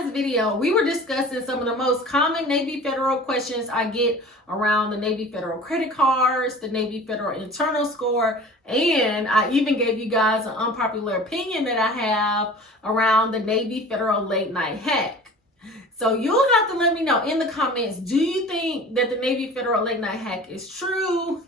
last video, we were discussing some of the most common Navy Federal questions I get around the Navy Federal credit cards, the Navy Federal internal score, and I even gave you guys an unpopular opinion that I have around the Navy Federal late night hack. So you'll have to let me know in the comments, do you think that the Navy Federal late night hack is true?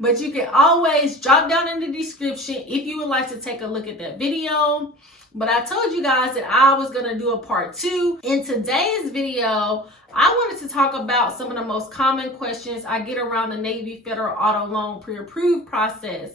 But you can always drop down in the description if you would like to take a look at that video. But I told you guys that I was going to do a part 2. In today's video, I wanted to talk about some of the most common questions I get around the Navy Federal Auto Loan pre-approved process.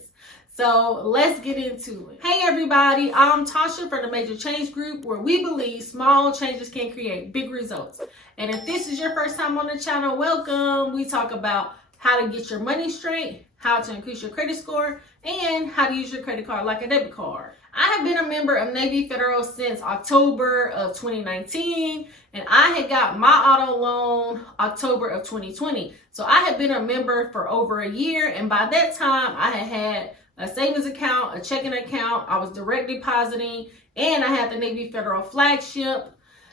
So let's get into it. Hey everybody, I'm Tasha from the Major Change Group, where we believe small changes can create big results. And if this is your first time on the channel, welcome. We talk about how to get your money straight, how to increase your credit score, and how to use your credit card like a debit card. I have been a member of Navy Federal since October of 2019, and I had got my auto loan October of 2020. So I had been a member for over a year, and by that time I had a savings account, a checking account, I was direct depositing, and I had the Navy Federal Flagship.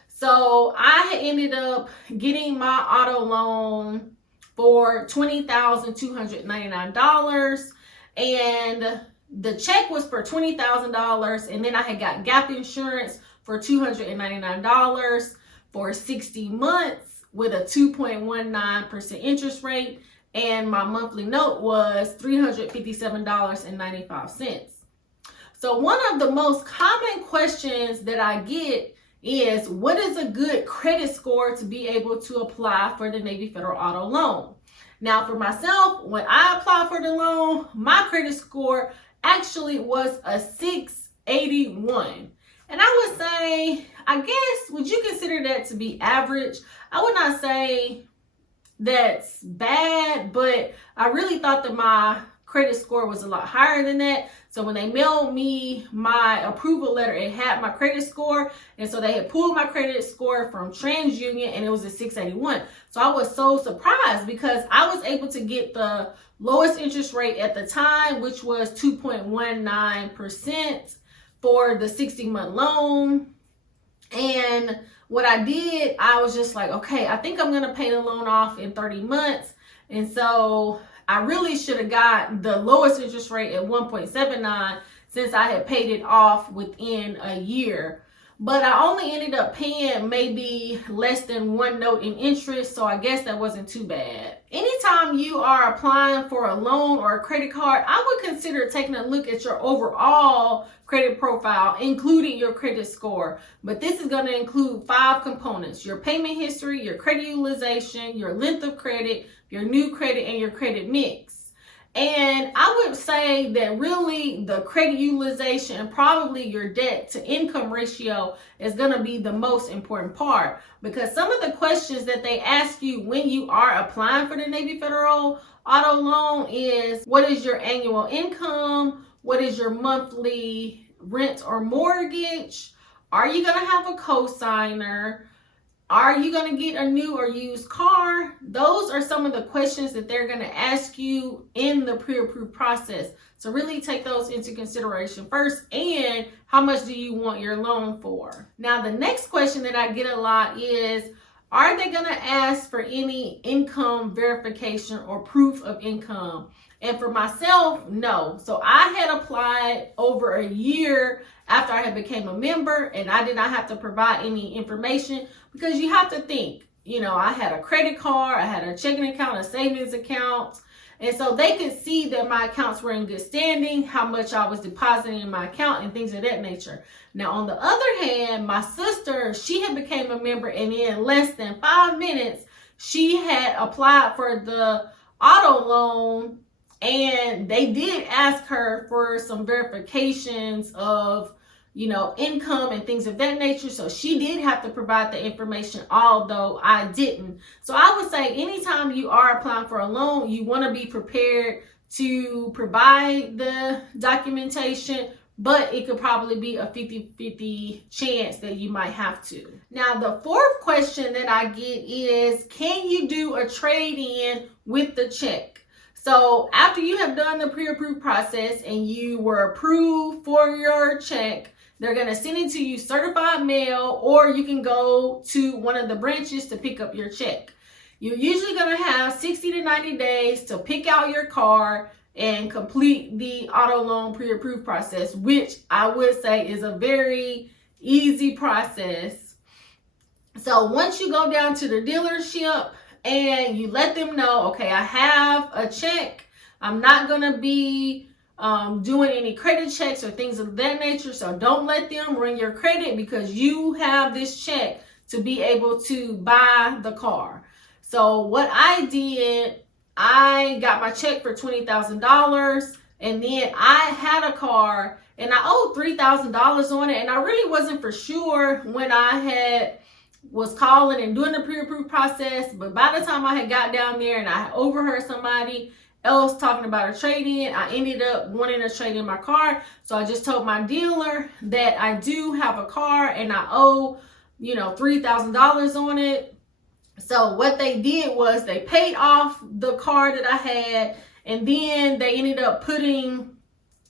So I had ended up getting my auto loan for $20,299, and the check was for $20,000, and then I had got gap insurance for $299 for 60 months with a 2.19% interest rate, and my monthly note was $357.95. So one of the most common questions that I get is, what is a good credit score to be able to apply for the Navy Federal Auto Loan? Now for myself, when I applied for the loan, my credit score actually was a 681. And I would say, I guess, would you consider that to be average? I would not say that's bad, but I really thought that my credit score was a lot higher than that. So when they mailed me my approval letter, it had my credit score, and so they had pulled my credit score from TransUnion, and it was a 681. So I was so surprised because I was able to get the lowest interest rate at the time, which was 2.19% for the 60-month loan. And what I did, I was just like, okay, I think I'm going to pay the loan off in 30 months. And so I really should have got the lowest interest rate at 1.79 since I had paid it off within a year. But I only ended up paying maybe less than one note in interest, so I guess that wasn't too bad. Anytime you are applying for a loan or a credit card, I would consider taking a look at your overall credit profile, including your credit score. But this is going to include 5 components: your payment history, your credit utilization, your length of credit, your new credit, and your credit mix. And I would say that really the credit utilization and probably your debt to income ratio is going to be the most important part, because some of the questions that they ask you when you are applying for the Navy Federal Auto Loan is, what is your annual income? What is your monthly rent or mortgage? Are you going to have a cosigner? Are you going to get a new or used car? Those are some of the questions that they're going to ask you in the pre-approved process. So really take those into consideration first. And how much do you want your loan for? Now, the next question that I get a lot is, are they going to ask for any income verification or proof of income? And for myself, no. So I had applied over a year after I had became a member, and I did not have to provide any information, because you have to think, you know, I had a credit card, I had a checking account, a savings account. And so they could see that my accounts were in good standing, how much I was depositing in my account and things of that nature. Now, on the other hand, my sister, she had became a member, and in less than 5 minutes, she had applied for the auto loan, and they did ask her for some verifications of, you know, income and things of that nature. So she did have to provide the information, although I didn't. So I would say anytime you are applying for a loan, you want to be prepared to provide the documentation, but it could probably be a 50-50 chance that you might have to. Now, the fourth question that I get is, can you do a trade-in with the check? So after you have done the pre-approved process and you were approved for your check, They're going to send it to you certified mail, or you can go to one of the branches to pick up your check. You're usually going to have 60 to 90 days to pick out your car and complete the auto loan pre-approved process, which I would say is a very easy process. So once you go down to the dealership and you let them know, okay, I have a check, I'm not going to be doing any credit checks or things of that nature. So don't let them run your credit, because you have this check to be able to buy the car. So what I did, I got my check for $20,000, and then I had a car and I owed $3,000 on it. And I really wasn't for sure when I was calling and doing the pre-approved process. But by the time I had got down there and I overheard somebody else talking about a trade-in, I ended up wanting to trade in my car. So I just told my dealer that I do have a car and I owe, $3,000 on it. So what they did was they paid off the car that I had, and then they ended up putting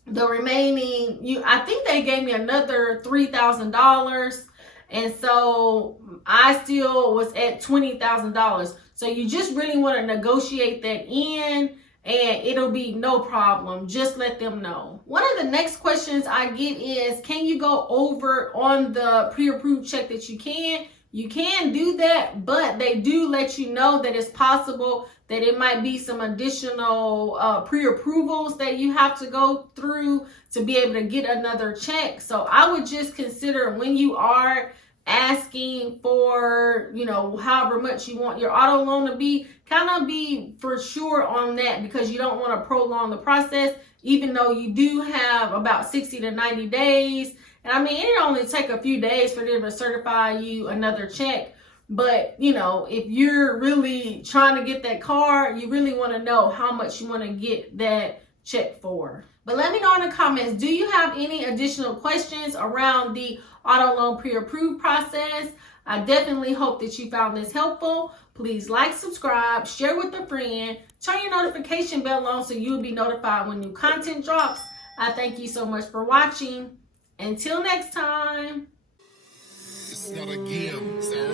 the remaining, I think they gave me another $3,000. And so I still was at $20,000. So you just really want to negotiate that in, and it'll be no problem. Just let them know. One of the next questions I get is, can you go over on the pre-approved check that you can? You can do that, but they do let you know that it's possible that it might be some additional pre-approvals that you have to go through to be able to get another check. So I would just consider, when you are asking for, however much you want your auto loan to be, kind of be for sure on that, because you don't want to prolong the process, even though you do have about 60 to 90 days. And I mean, it only take a few days for them to certify you another check. But, if you're really trying to get that car, you really want to know how much you want to get that check for. But let me know in the comments, do you have any additional questions around the auto loan pre-approved process? I definitely hope that you found this helpful. Please like, subscribe, share with a friend, turn your notification bell on so you'll be notified when new content drops. I thank you so much for watching. Until next time. It's not a game, it's a